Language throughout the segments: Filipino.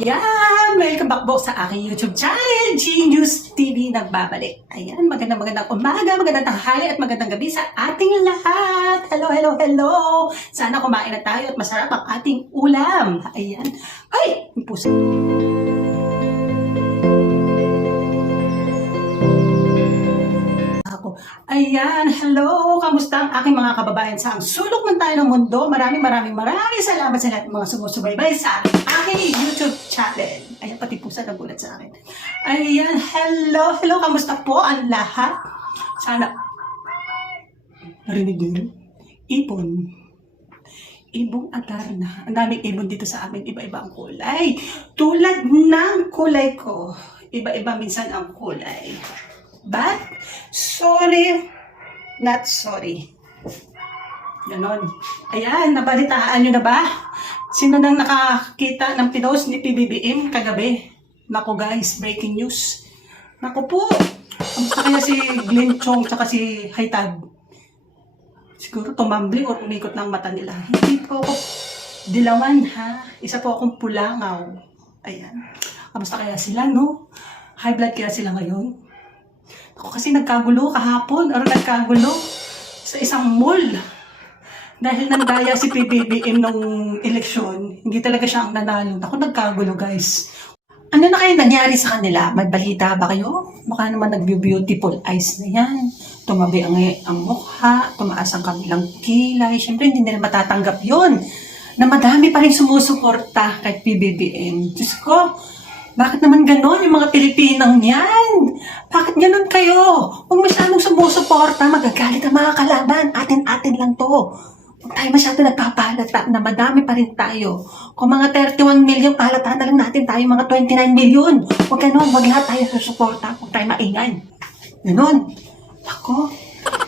Yan! Welcome back po sa aking YouTube channel, Genius TV nagbabalik. Ayan, magandang magandang umaga, magandang tanghali at magandang gabi sa ating lahat. Hello, hello, hello! Sana kumain na tayo at masarap ang ating ulam. Ayan. Ay! Puso. Ayan, hello! Kamusta ang aking mga kababayan sa ang sulok ng tayo ng mundo? Maraming maraming maraming salamat sa lahat ng mga sumusubaybay sa aking YouTube channel. Ayan, pati pusa nagulat sa akin. Ayan, hello! Hello, kamusta po ang lahat? Sana... Narinig niyo? Ipon. Ibong agarna. Ang daming ibon dito sa amin. Iba-iba ang kulay. Tulad ng kulay ko. Iba-iba minsan ang kulay. But, sorry, not sorry. Ganon. Ayan, nabalitaan nyo na ba? Sino nang nakakita ng pinost ni PBBM kagabi? Nako guys, breaking news. Nako po, kamusta kaya si Glenn Chong tsaka si Haitag? Siguro tumambling o umikot ng mata nila. Hindi po ako dilawan ha. Isa po akong pulangaw. Ayan. Kamusta kaya sila, no? High blood kaya sila ngayon? Kasi nagkagulo kahapon, or nagkagulo sa isang mall. Dahil nandaya si PBBM nung eleksyon, hindi talaga siya ang nanalo. Ako nagkagulo, guys. Ano na kayo nangyari sa kanila? May balita ba kayo? Mukha naman nag-beautiful eyes na yan. Tumabi ang, ang mukha, tumaas ang kanilang kilay. Siyempre, hindi nila matatanggap yon na madami pa rin sumusuporta kay PBBM. Diyos ko, bakit naman ganon yung mga Pilipinang yan? Bakit ganon kayo? Huwag masyadong sumusuporta, magagalit ang mga kalaban. Atin-atin lang to. Huwag tayo masyado nagpapalata na madami pa rin tayo. Kung mga 31 million, palata na lang natin tayo mga 29 million. Huwag ganon, huwag lahat tayo susuporta. Huwag tayo maingay. Ganon. Ako,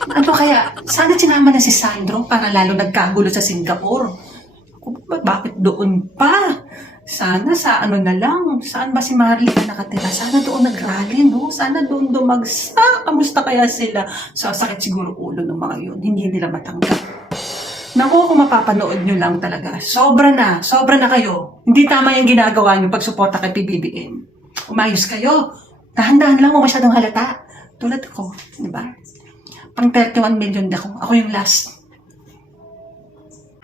ano kaya, sana sinama na si Sandro para lalo nagkagulo sa Singapore. Bakit doon pa? Sana sa ano na lang, saan ba si Marley na nakatira? Sana doon nagrally, no? Sana doon dumagsa. Kamusta kaya sila? Sasakit siguro ulo ng mga yun. Hindi nila matanggap. Naku, kung mapapanood nyo lang talaga. Sobra na. Sobra na kayo. Hindi tama yung ginagawa nyo pagsuporta kay PBBM. Umayos kayo. Dahan-dahan lang mo masyadong halata. Tulad ko, di ba? Pang 31 million ako. Ako yung last.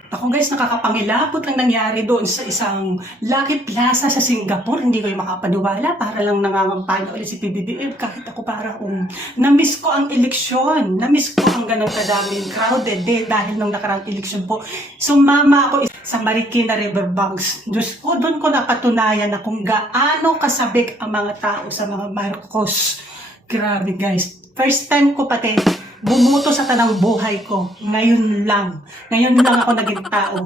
Ako guys, nakakapangilapot ang nangyari doon sa isang Lucky Plaza sa Singapore. Hindi ko yung makapaniwala. Para lang nangangampanya ulit si PBBM. Kahit ako para um, na-miss ko ang eleksyon. Na-miss ko ang ganang kadaming crowded day dahil nung nakarang eleksyon po. Sumama ako sa Marikina Riverbanks. Diyos ko, doon ko napatunayan na kung gaano kasabik ang mga tao sa mga Marcos. Grabe guys. First time ko pati bumuto sa tanang buhay ko. Ngayon lang. Ngayon lang ako naging tao.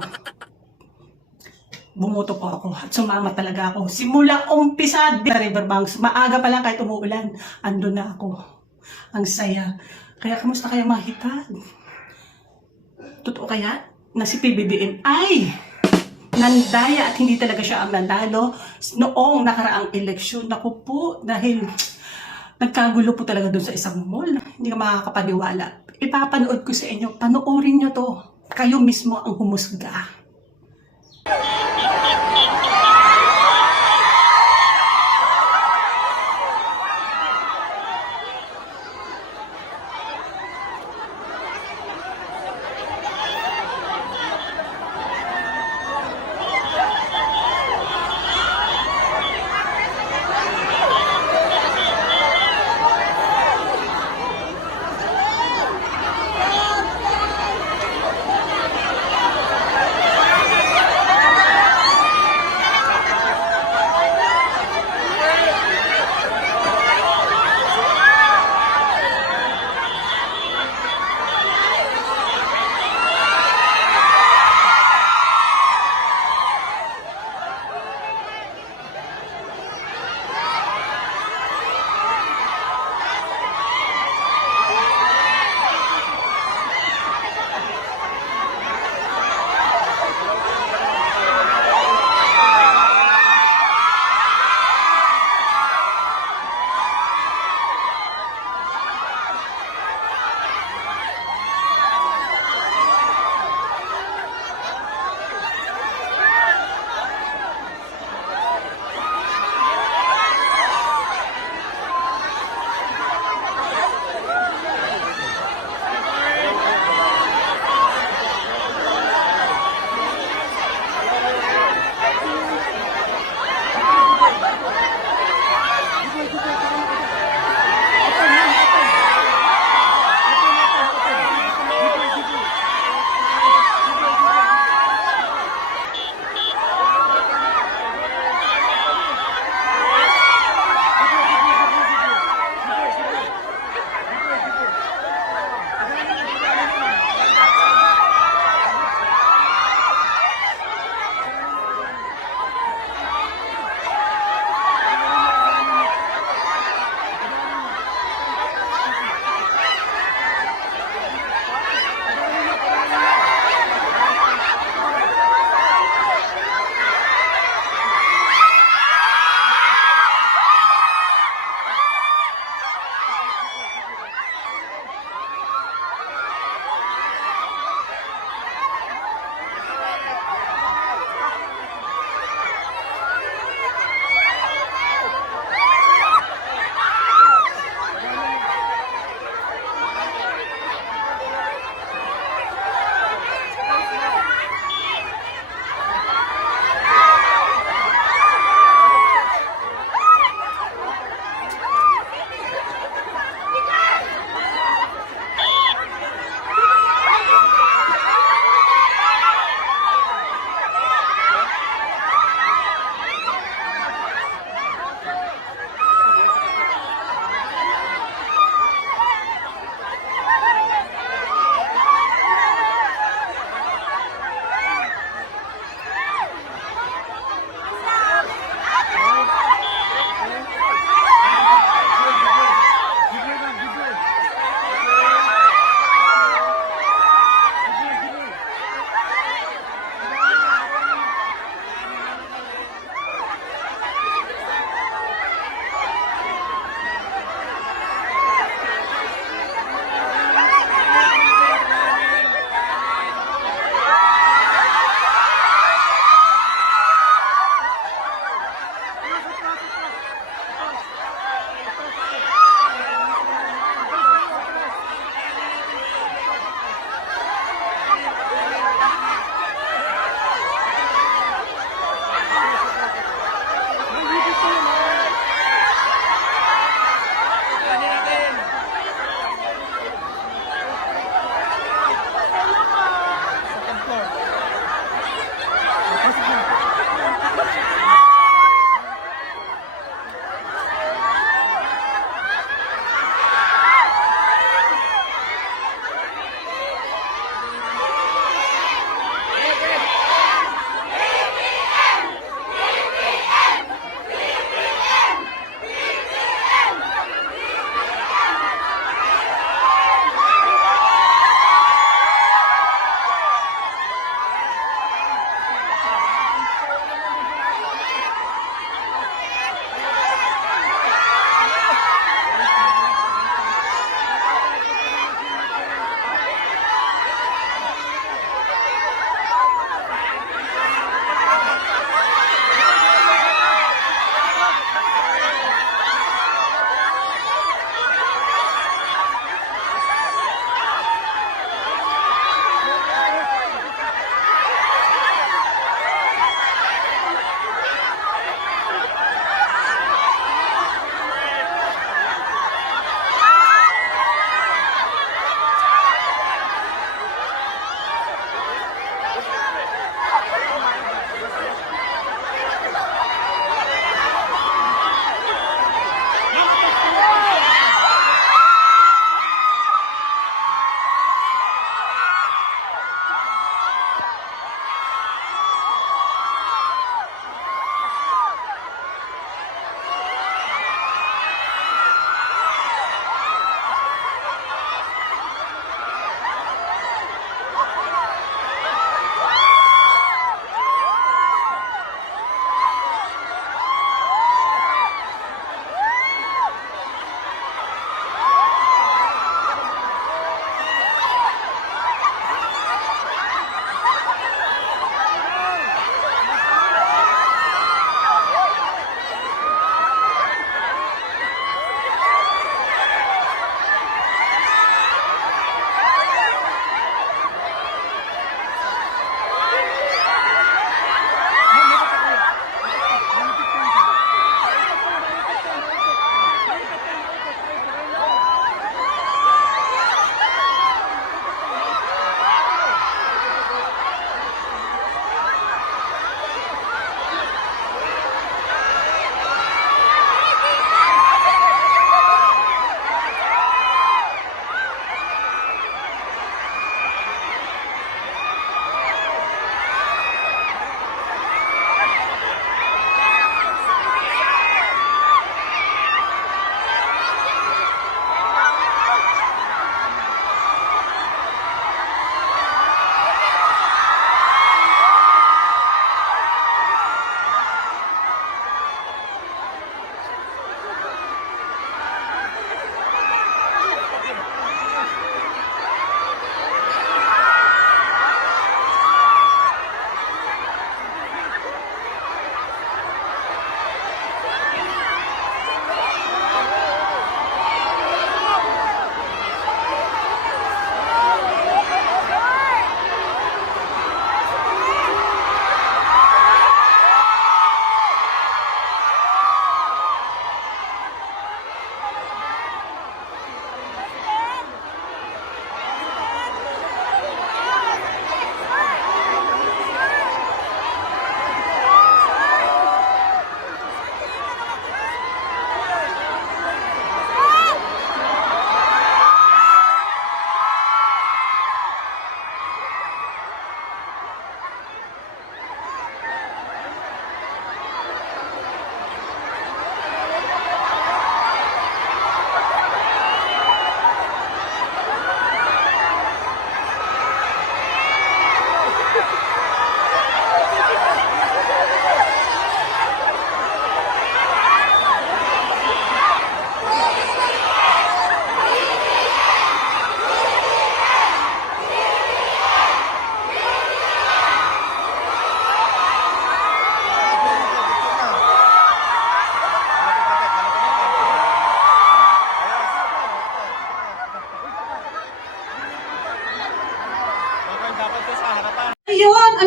Bumuto po ako at sumama talaga ako. Simula umpisa sa Riverbanks, maaga pa lang kahit umuulan, ando na ako. Ang saya. Kaya kamusta kaya mga hitad? Totoo kaya na si PBBM ay nandaya at hindi talaga siya ang nanalo noong nakaraang eleksyon. Naku po, dahil nagkagulo po talaga doon sa isang mall. Hindi ka makakapaniwala. Ipapanood ko sa inyo. Panoorin nyo to. Kayo mismo ang humusga.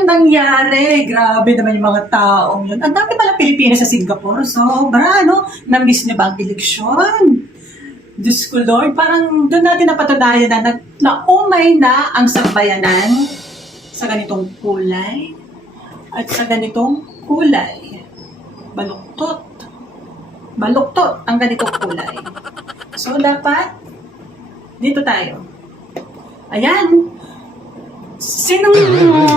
Nangyari? Grabe naman yung mga taong yun. Ang dami pala Pilipinas sa Singapore. Sobra, no? Namiss niyo ba ang eleksyon? Diyos ko, Lord, parang doon natin napatunayan na, na, na umay na ang sambayanan sa ganitong kulay at sa ganitong kulay. Baluktot. Baluktot ang ganitong kulay. So, dapat dito tayo. Ayan. Sinong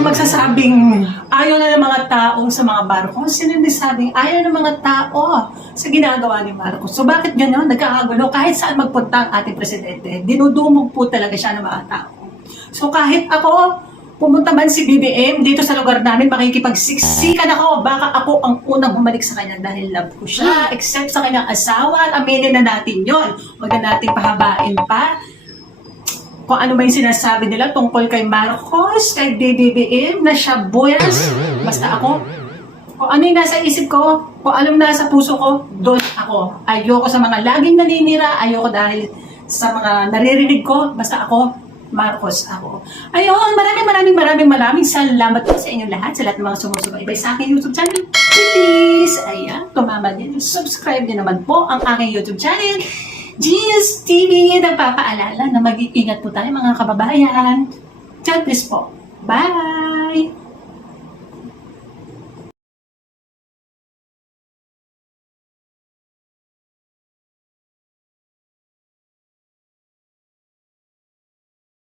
magsasabing ayaw na ng mga tao sa mga barko? Sino nagsasabing ayaw ng mga tao sa ginagawa ni Marcos? So bakit gano'n? Nagkakagulo kahit saan magpunta ang ating presidente. Dinudumog po talaga siya ng mga tao. So kahit ako, pumunta man si BBM dito sa lugar namin, makikipagsiksikan ako. Baka ako ang unang bumalik sa kanya dahil love ko siya. Except sa kanyang asawa, aminin na natin yon. Huwag na natin pahabain pa kung ano ba yung sinasabi nila tungkol kay Marcos, kay BBBM, na siya buyas. Basta ako, kung ano yung nasa isip ko, kung anong nasa puso ko, doon ako. Ayoko sa mga laging naninira, ayoko dahil sa mga naririnig ko, basta ako, Marcos ako. Ayun, maraming maraming maraming maraming salamat po sa inyong lahat, sa lahat ng mga sumusubaybay sa aking YouTube channel. Please, ayan, tumama din. Subscribe din naman po ang aking YouTube channel. Genius TV, nagpapaalala na mag-iingat po tayo mga kababayan. God bless po. Bye!